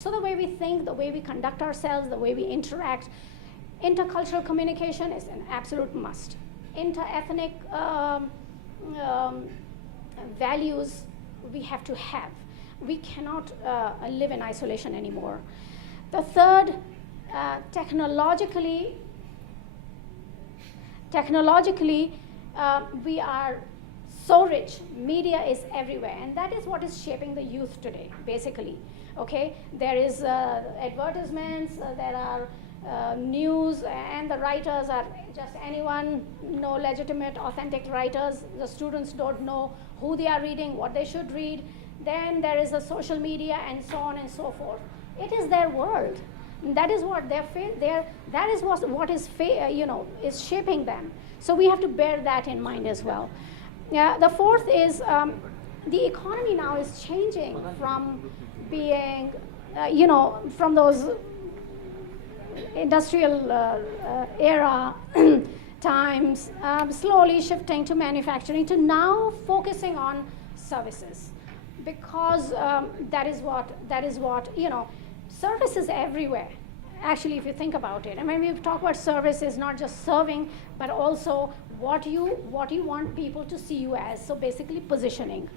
So the way we think, the way we conduct ourselves, the way we interact, intercultural communication is an absolute must. Inter-ethnic values we have to have. We cannot live in isolation anymore. The third, technologically, we are so rich. Media is everywhere, and that is what is shaping the youth today, basically. Okay, there is advertisements, there are news, and the writers are just anyone, no legitimate, authentic writers. The students don't know who they are reading, what they should read. Then there is the social media, and so on and so forth. It is their world. That is what that is what is is shaping them. So we have to bear that in mind as well. The fourth is the economy now is changing from being, from those industrial era times, slowly shifting to manufacturing, to now focusing on services, because that is what services everywhere. Actually, if you think about it, and when we talk about service, is not just serving, but also what you want people to see you as. So basically, positioning.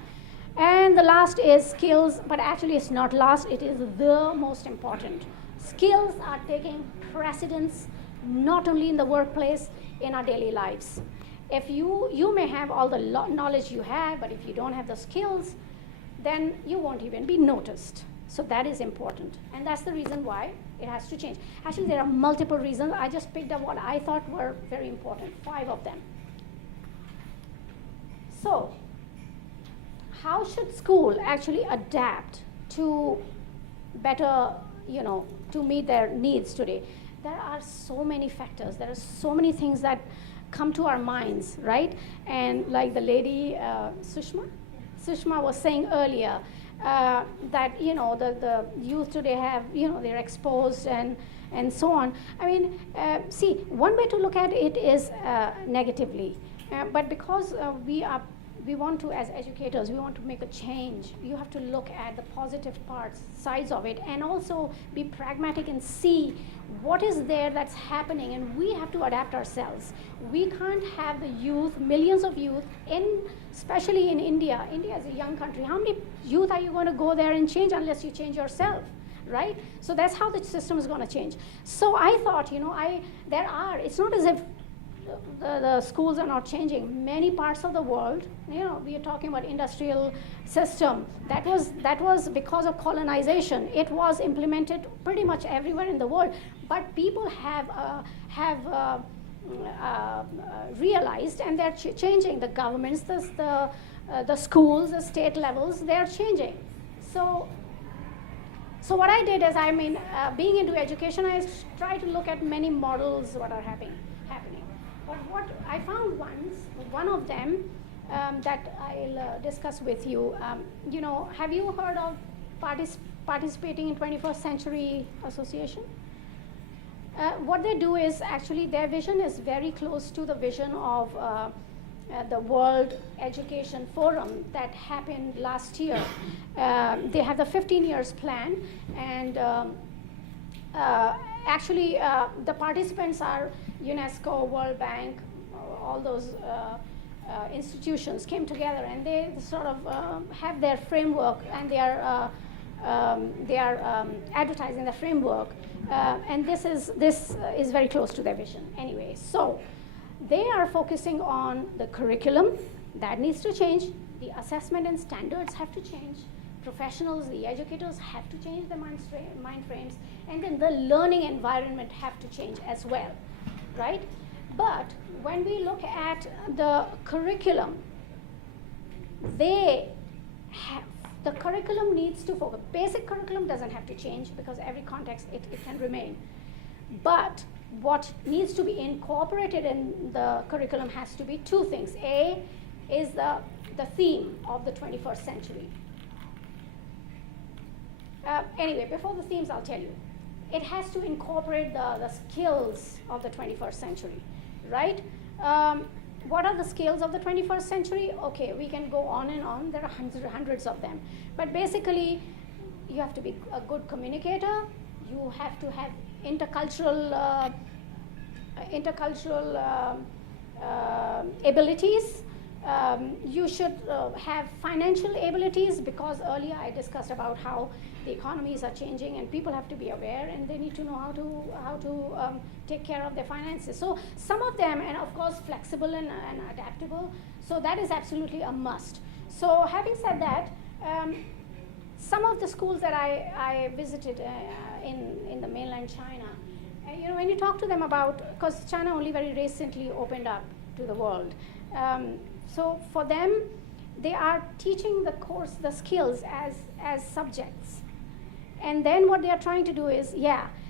And the last is skills, but actually it's not last, it is the most important. Skills are taking precedence not only in the workplace, in our daily lives. If you may have all the knowledge you have, but if you don't have the skills, then you won't even be noticed. So that is important, and that's the reason why it has to change. Actually, there are multiple reasons. I just picked up what I thought were very important, 5 of them. So, how should school actually adapt to better, to meet their needs today? There are so many factors. There are so many things that come to our minds, right? And like the lady, Sushma was saying earlier, that the youth today have, they're exposed and so on. I mean, see, one way to look at it is negatively, but because we want to, as educators, we want to make a change. You have to look at the positive sides of it, and also be pragmatic and see what is there that's happening, and we have to adapt ourselves. We can't have the youth, millions of youth, especially in India. India is a young country. How many youth are you going to go there and change unless you change yourself, right? So that's how the system is going to change. So I thought, it's not as if the schools are not changing. Many parts of the world, we are talking about industrial system. That was because of colonization. It was implemented pretty much everywhere in the world. But people have realized, and they're changing. The governments, the schools, the state levels, they are changing. So what I did is, being into education, I try to look at many models what are happening. But what I found one of them that I'll discuss with you. Have you heard of participating in 21st Century Association? What they do is, actually, their vision is very close to the vision of the World Education Forum that happened last year. They have the 15 years plan, and actually, the participants are UNESCO, World Bank, all those institutions came together, and they sort of have their framework, and they are advertising the framework, and this is very close to their vision. Anyway, so they are focusing on the curriculum that needs to change. The assessment and standards have to change. Professionals, the educators have to change their mind frames, and then the learning environment have to change as well, right? But when we look at the curriculum, the curriculum needs to focus. Basic curriculum doesn't have to change, because every context it can remain. But what needs to be incorporated in the curriculum has to be 2 things. A is the theme of the 21st century. Anyway, before the themes, I'll tell you. It has to incorporate the skills of the 21st century, right? What are the skills of the 21st century? Okay, we can go on and on. There are hundreds of them. But basically, you have to be a good communicator. You have to have intercultural abilities. You should have financial abilities, because earlier I discussed about how the economies are changing and people have to be aware and they need to know how to take care of their finances. So some of them, and of course flexible and adaptable. So that is absolutely a must. So having said that, some of the schools that I visited in the mainland China, when you talk to them about, because China only very recently opened up to the world, so for them, they are teaching the skills as subjects. And then what they are trying to do is,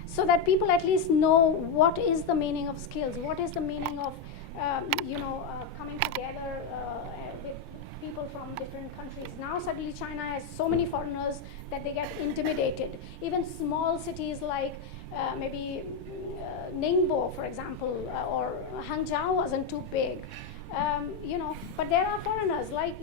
so that people at least know what is the meaning of skills, what is the meaning of, coming together with people from different countries. Now suddenly China has so many foreigners that they get intimidated. Even small cities like maybe Ningbo, for example, or Hangzhou wasn't too big. But there are foreigners, like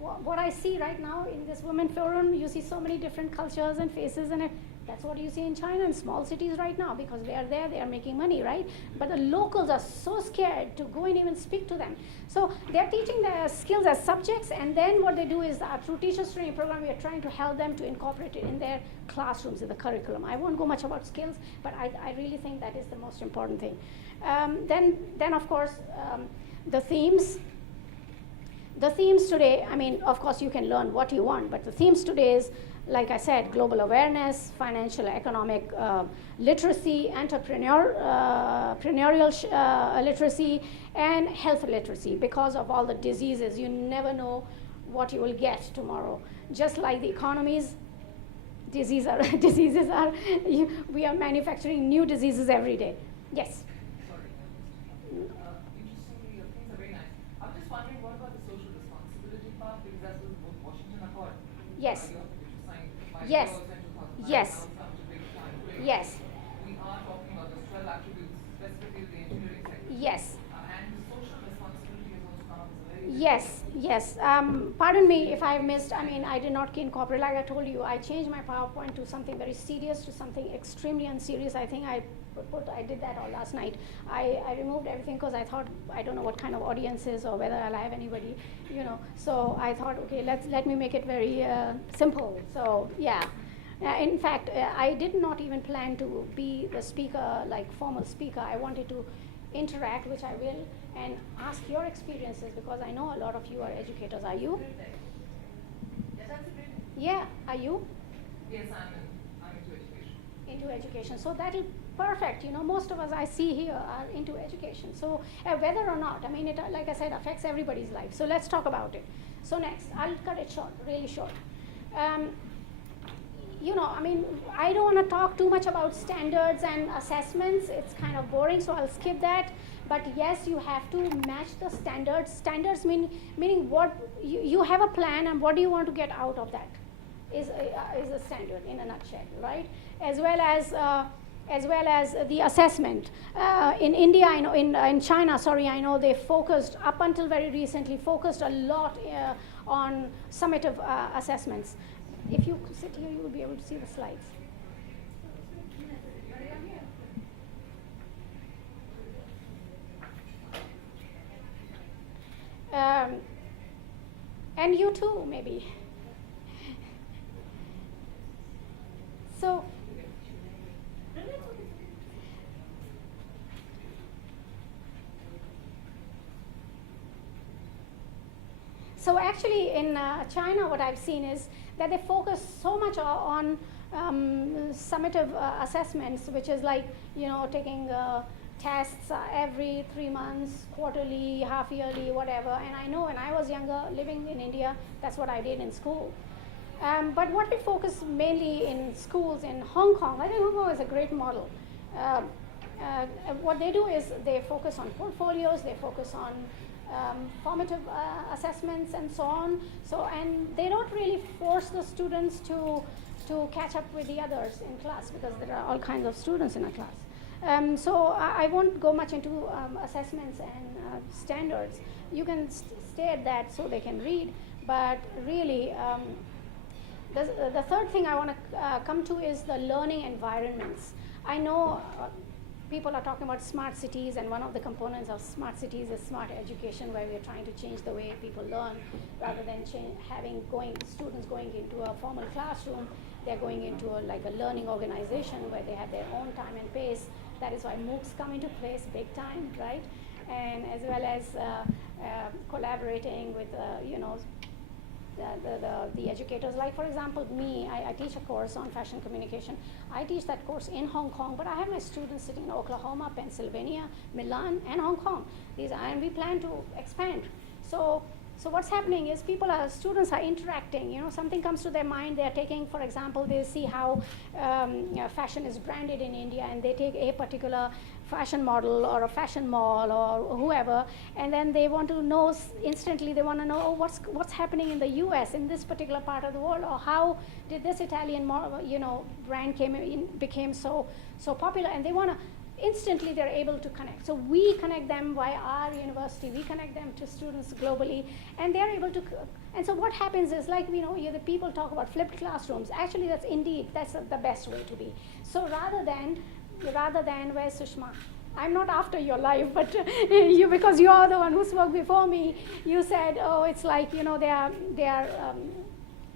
what I see right now in this women forum, you see so many different cultures and faces, and that's what you see in China and small cities right now, because they are there, they are making money, right? But the locals are so scared to go and even speak to them. So they're teaching their skills as subjects, and then what they do is through teachers training program, we are trying to help them to incorporate it in their classrooms, in the curriculum. I won't go much about skills, but I really think that is the most important thing. Then of course, the themes today, of course you can learn what you want, but the themes today is, like I said, global awareness, financial economic literacy, entrepreneurial literacy, and health literacy. Because of all the diseases, you never know what you will get tomorrow. Just like the economies, diseases are, we are manufacturing new diseases every day. Yes? Yes. Yes. Yes. Yes. We are talking about the 12 attributes, specifically the engineering sector. Yes. And social responsibility has also come up as a very Yes. Pardon me if I missed. I did not incorporate. Like I told you, I changed my PowerPoint to something very serious to something extremely unserious. I think I did that all last night. I removed everything because I thought, I don't know what kind of audience is or whether I'll have anybody, So I thought, okay, let me make it very simple. So yeah. In fact, I did not even plan to be the speaker, like formal speaker. I wanted to interact, which I will, and ask your experiences, because I know a lot of you are educators. Are you? Yeah, that's a great. Yeah, are you? Yes, I'm into education. Into education. So that'll perfect. Most of us I see here are into education. So whether or not, it, like I said, affects everybody's life. So let's talk about it. So next, I'll cut it short, really short. I don't want to talk too much about standards and assessments. It's kind of boring, so I'll skip that. But yes, you have to match the standards. Standards meaning what you have a plan, and what do you want to get out of that is a standard in a nutshell, right? As well as the assessment. In India, I know, in China, I know they focused, up until very recently, a lot on summative assessments. If you sit here, you will be able to see the slides. And you too, maybe. So actually in China, what I've seen is that they focus so much on summative assessments, which is like, taking tests every 3 months, quarterly, half yearly, whatever. And I know when I was younger, living in India, that's what I did in school. But what we focus mainly in schools in Hong Kong, I think Hong Kong is a great model. What they do is they focus on portfolios, they focus on formative assessments and so on. And they don't really force the students to catch up with the others in class, because there are all kinds of students in a class. I won't go much into assessments and standards. You can stay at that so they can read, but really The third thing I want to come to is the learning environments. I know people are talking about smart cities, and one of the components of smart cities is smart education, where we are trying to change the way people learn. Rather than having students going into a formal classroom, they're going into like a learning organization where they have their own time and pace. That is why MOOCs come into place big time, right? And as well as collaborating with the educators. Like for example, me, I teach a course on fashion communication. I teach that course in Hong Kong, but I have my students sitting in Oklahoma, Pennsylvania, Milan, and Hong Kong. And we plan to expand. So what's happening is students are interacting. Something comes to their mind. They're taking, for example, they see how fashion is branded in India, and they take a particular fashion model or a fashion mall or whoever, and then they want to know instantly. They want to know, what's happening in the U.S. in this particular part of the world, or how did this Italian brand became so popular, and they want to. Instantly they're able to connect. So we connect them via our university, we connect them to students globally, and they're able to, and so what happens is, like, the people talk about flipped classrooms. Actually, that's the best way to be. So rather than, where's Sushma? I'm not after your life, but because you are the one who spoke before me, you said, oh, it's like, they are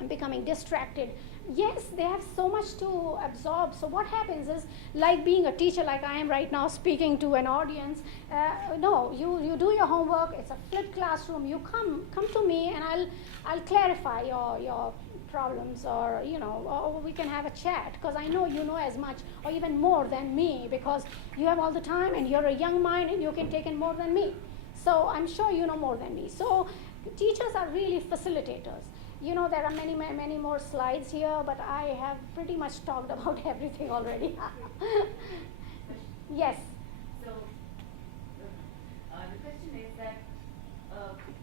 becoming distracted. Yes, they have so much to absorb. So what happens is, like being a teacher, like I am right now speaking to an audience, no, you do your homework. It's a flipped classroom. You come to me, and I'll clarify your problems, or or we can have a chat, because I know you know as much or even more than me, because you have all the time and you're a young mind and you can take in more than me. So I'm sure you know more than me. So teachers are really facilitators. There are many more slides here, but I have pretty much talked about everything already. Yes. So, the question is that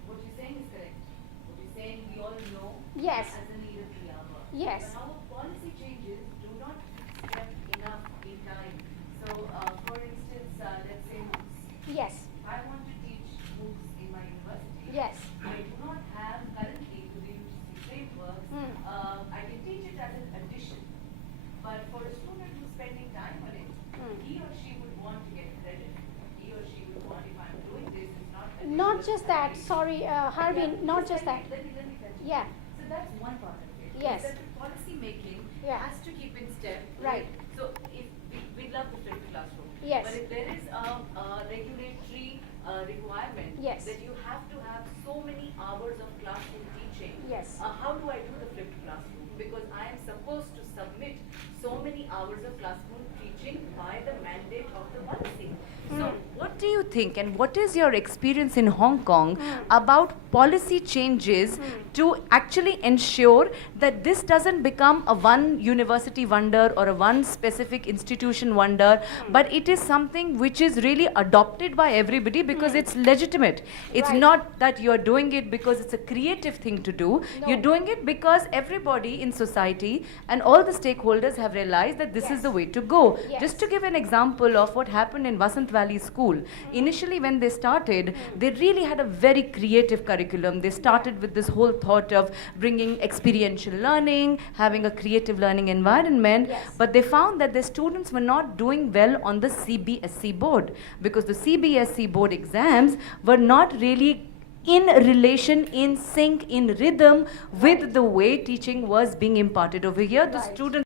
what you're saying is correct. What you're saying, we all know Yes. as a need of the hour. Yes. But our policy changes do not step enough in time. So, for instance, let's say MOOCs. Yes. I want to teach MOOCs in my university. Yes. I do not have currently to the UGC frameworks. I can teach it as an addition. But for a student who's spending time on it, he or she would want to get credit. He or she would want, if I'm doing this, it's not additional. Not just that. Sorry, Harbin. Yeah, Not just that. Let me continue. Yeah. So that's one part of it. Yes. Is that the policy making Yeah. has to keep in step. Right. So if we love the flipped classroom. Yes. But if there is a regulatory requirement Yes. that you have to have so many hours of classroom teaching. Yes. How do I do the flipped classroom? Because I am supposed to submit so many hours of classroom teaching by the mandate of the policy. So what do you think, and what is your experience in Hong Kong about policy changes to actually ensure that this doesn't become a one university wonder or a one specific institution wonder, but it is something which is really adopted by everybody because it's legitimate. It's Right. not that you're doing it because it's a creative thing to do. No. You're doing it because everybody in society and all the stakeholders have realized that this Yes. is the way to go. Yes. Just to give an example of what happened in Vasant Valley School. Initially when they started, they really had a very creative curriculum. They started with this whole thought of bringing experiential learning, having a creative learning environment, Yes. but they found that their students were not doing well on the CBSE board, because the CBSE board exams were not really in relation, in sync, in rhythm with the way teaching was being imparted over here. The Right. students